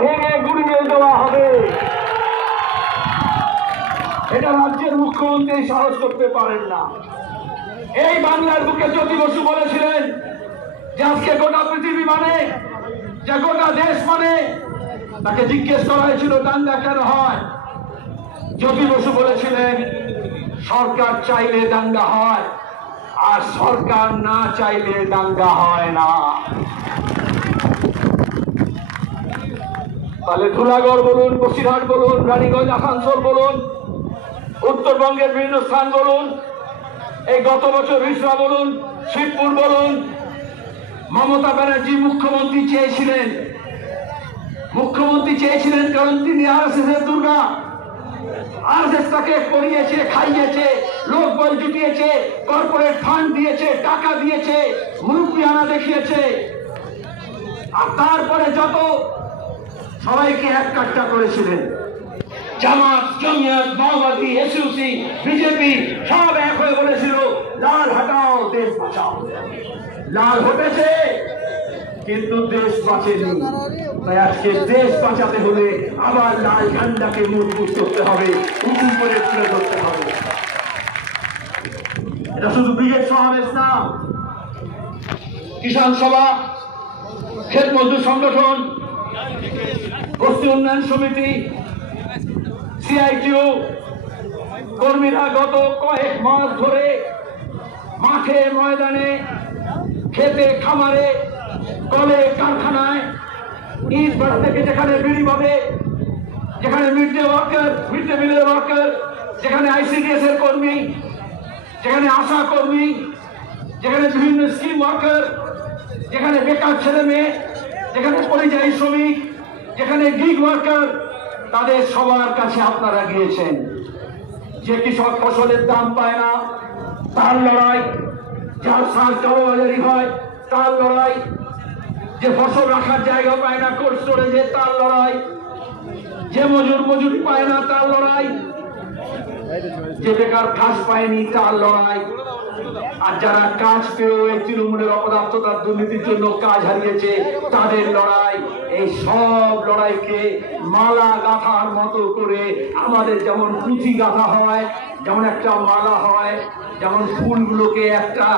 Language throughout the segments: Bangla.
ভেঙে গুড়িয়ে দেওয়া হবে। এটা রাজ্যের মুখ্যমন্ত্রী সাহস করতে পারেন না। এই বাংলার বুকে জ্যোতি বসু বলেছিলেন যে আজকে গোটা পৃথিবী মানে, যে গোটা দেশ মানে। তাকে জিজ্ঞেস করা হয়েছিল দাঙ্গা কেন হয়। জ্যোতি বসু বলেছিলেন সরকার চাইলে দাঙ্গা হয়, আর সরকার না চাইলে দাঙ্গা হয় না। তাহলে ধুলাগড় বলুন, বসিরহাট বলুন, রানীগঞ্জ, আসানসোল বলুন, উত্তরবঙ্গের বিভিন্ন স্থান বলুন, এই গত বছর রিসরা বলুন, শিবপুর বলুন, মমতা ব্যানার্জি মুখ্যমন্ত্রী চেয়েছিলেন কারণ তিনি আরএসএস এর দুর্গা। আরএসএস তাকে করিয়েছে, খাইয়েছে, লোক বল জুটিয়েছে, কর্পোরেট ফান্ড দিয়েছে, টাকা দিয়েছে, মুরব্বিয়ানা দেখিয়েছে। আর তারপরে যত সবাইকে এক কাট্টা করেছিলেন, জামাত, জমিয়ত, মাওবাদী, এসইউসি, বিজেপি সব এক হয়ে বলেছিল লাল হটাও, দেশ বাঁচাও। লাল হটেছে কিন্তু দেশ বাঁচেনি। তাই আজকে দেশ বাঁচাতে হলে আবার লাল ঝান্ডাকে মজবুত করতে হবে, উঁচু করে তুলে ধরতে হবে। এটা শুধু ব্রিগেড সমাবেশ না, কিষাণ সভা, ক্ষেত মজদুর সংগঠন, বস্তি উন্নয়ন সমিতি, সিআইটিউ কর্মীরা গত কয়েক মাস ধরে মাঠে, ময়দানে, খেতে, খামারে, কলে, কারখানায়, ইট ভাটা থেকে যেখানে বিড়ি বাঁধে, যেখানে মিড ডে মিলের ওয়ার্কার, যেখানে আইসিডিএস এর কর্মী, যেখানে আশা কর্মী, যেখানে বিভিন্ন স্কিম ওয়ার্কার, যেখানে বেকার ছেলে মেয়ে, যেখানে পরিযায়ী শ্রমিক, যেখানে গিগ ওয়ার্কার, তাদের সবার কাছে আপনারা গিয়েছেন। যে কৃষক ফসলের দাম পায় না তার লড়াই, যার সার কালোবাজারি হয় তার লড়াই, যে ফসল রাখার জায়গা পায় না কোল্ড স্টোরেজে তার লড়াই, যে মজুরি পায় না তার লড়াই, যে বেকার কাজ পায়নি তার লড়াই, আর যারা কাজ পেয়েও এই তৃণমূলের অপদার্থতার দুর্নীতির জন্য কাজ হারিয়েছে তাদের লড়াই। এই সব লড়াইকে মালা গাঁথার মতো করে আমাদের যেমন পুঁথি গাঁথা হয়, যেমন একটা মালা হয়, যেমন ফুলগুলোকে একটা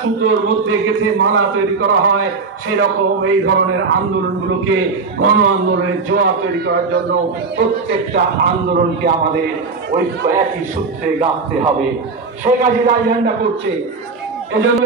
সুতোর মধ্যে গেঁথে মালা তৈরি করা হয়, সেরকম এই ধরনের আন্দোলনগুলোকে গণ আন্দোলনের জোয়ার তৈরি করার জন্য প্রত্যেকটা আন্দোলনকে আমাদের একই সূত্রে গাঁথতে হবে। শেখ হাসিনা এজেন্ডা করছে, এজন্য